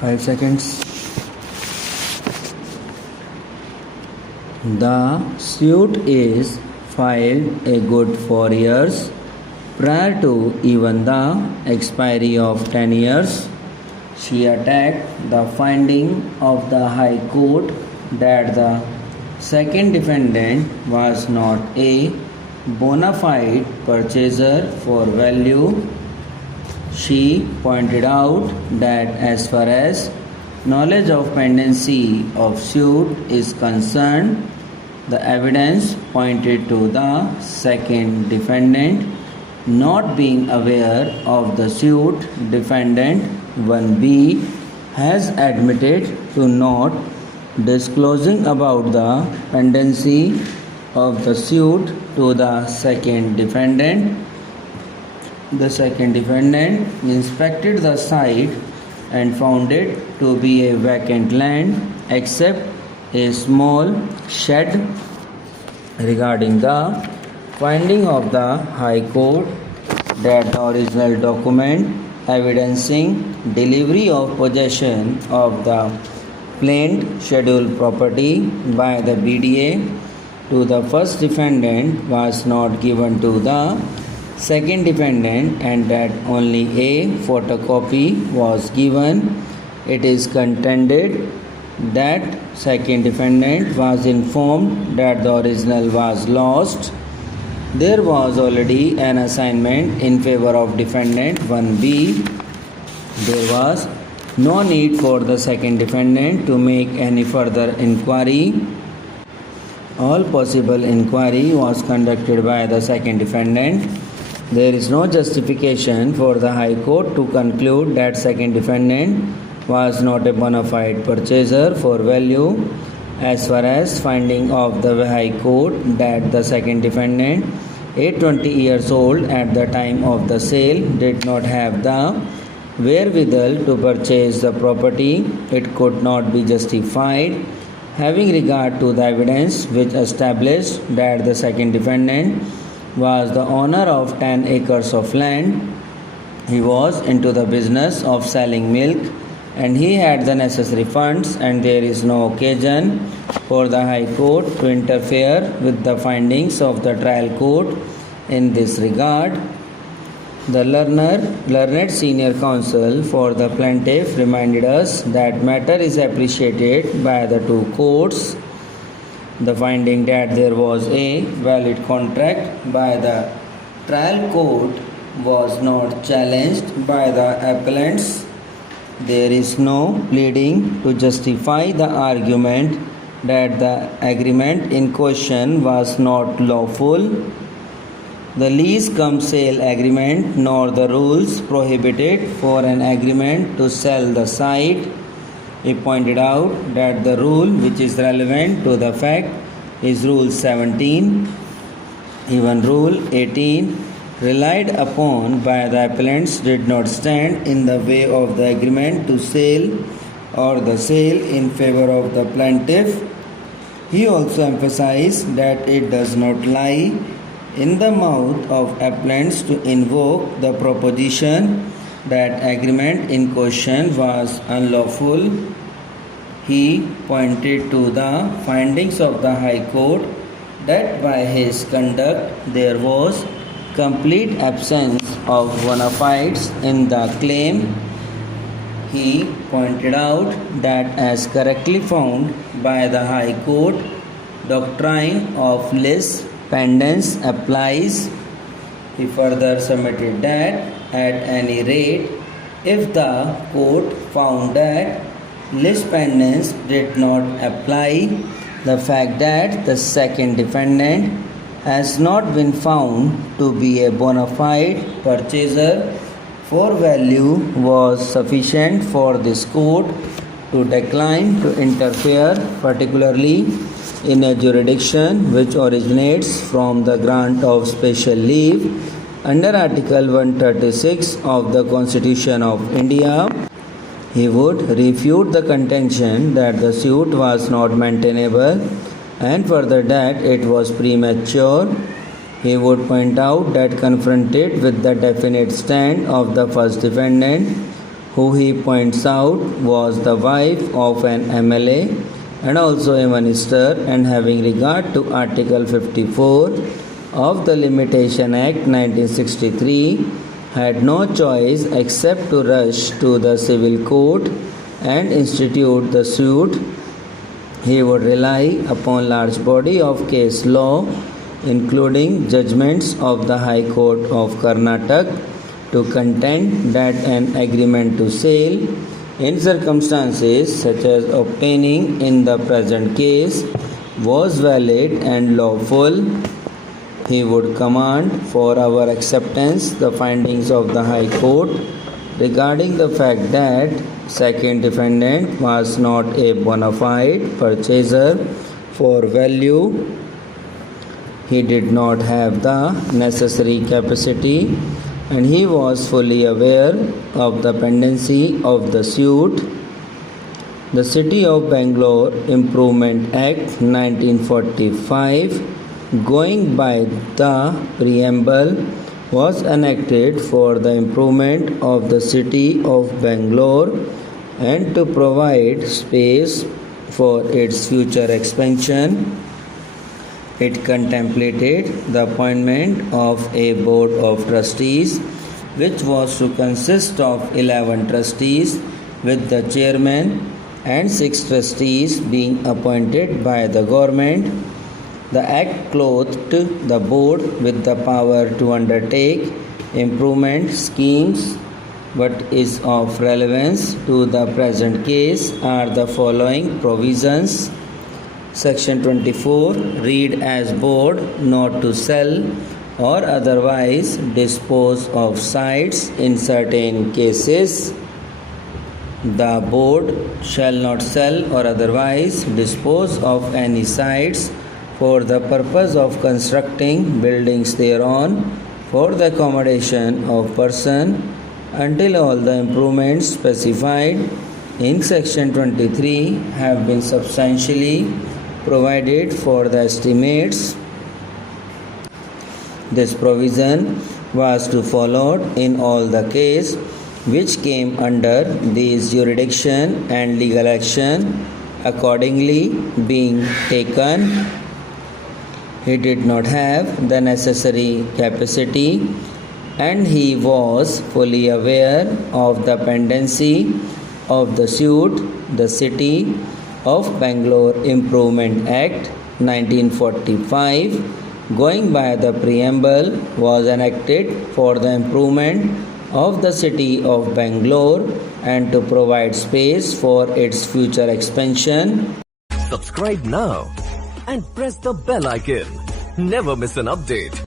5 seconds. The suit is filed a good 4 years prior to even the expiry of 10 years. She attacked the finding of the High Court that the second defendant was not a bona fide purchaser for value. She pointed out that as far as knowledge of pendency of suit is concerned, the evidence pointed to the second defendant not being aware of the suit. Defendant 1B has admitted to not disclosing about the pendency of the suit to the second defendant. The second defendant inspected the site and found it to be a vacant land except a small shed. Regarding the finding of the High Court that the original document evidencing delivery of possession of the plaintiff scheduled property by the BDA to the first defendant was not given to the second defendant and that only a photocopy was given, it is contended that second defendant was informed that the original was lost. There was already an assignment in favor of defendant 1B. There was no need for the second defendant to make any further inquiry. All possible inquiry was conducted by the second defendant. There is no justification for the High Court to conclude that second defendant was not a bona fide purchaser for value. As far as finding of the High Court that the second defendant, 20 years old at the time of the sale, did not have the wherewithal to purchase the property, it could not be justified. Having regard to the evidence which established that the second defendant was the owner of 10 acres of land, he was into the business of selling milk and he had the necessary funds, and there is no occasion for the High Court to interfere with the findings of the trial court in this regard. The learned senior counsel for the plaintiff reminded us that matter is appreciated by the two courts. The finding that there was a valid contract by the trial court was not challenged by the appellants. There is no pleading to justify the argument that the agreement in question was not lawful. The lease cum sale agreement nor the rules prohibited for an agreement to sell the site. He pointed out that the rule which is relevant to the fact is Rule 17. Even Rule 18 relied upon by the appellants did not stand in the way of the agreement to sale or the sale in favor of the plaintiff. He also emphasized that it does not lie in the mouth of appellants to invoke the proposition that agreement in question was unlawful. He pointed to the findings of the High Court that by his conduct there was complete absence of bona fides in the claim. He pointed out that as correctly found by the High Court, doctrine of lis pendens applies. He further submitted that at any rate, if the court found that lis pendens did not apply, the fact that the second defendant has not been found to be a bona fide purchaser for value was sufficient for this court to decline to interfere, particularly in a jurisdiction which originates from the grant of special leave under Article 136 of the Constitution of India. He would refute the contention that the suit was not maintainable and further that it was premature. He would point out that confronted with the definite stand of the first defendant, who he points out was the wife of an MLA and also a minister, and having regard to Article 54 of the Limitation Act 1963, had no choice except to rush to the civil court and institute the suit. He would rely upon large body of case law, including judgments of the High Court of Karnataka, to contend that an agreement to sale in circumstances such as obtaining in the present case was valid and lawful. He would command for our acceptance the findings of the High Court regarding the fact that second defendant was not a bona fide purchaser for value. He did not have the necessary capacity, and he was fully aware of the pendency of the suit. The City of Bangalore Improvement Act 1945, going by the preamble, was enacted for the improvement of the city of Bangalore and to provide space for its future expansion. It contemplated the appointment of a board of trustees, which was to consist of 11 trustees, with the chairman and 6 trustees being appointed by the government. The Act clothed the board with the power to undertake improvement schemes. What is of relevance to the present case are the following provisions. Section 24, read as board not to sell or otherwise dispose of sites in certain cases. The board shall not sell or otherwise dispose of any sites for the purpose of constructing buildings thereon for the accommodation of person until all the improvements specified in section 23 have been substantially provided for the estimates. This provision was to followed in all the case which came under this jurisdiction, and legal action accordingly being taken. He did not have the necessary capacity, and he was fully aware of the pendency of the suit. The City of Bangalore Improvement Act 1945, going by the preamble, was enacted for the improvement of the city of Bangalore and to provide space for its future expansion. Subscribe now and press the bell icon. Never miss an update.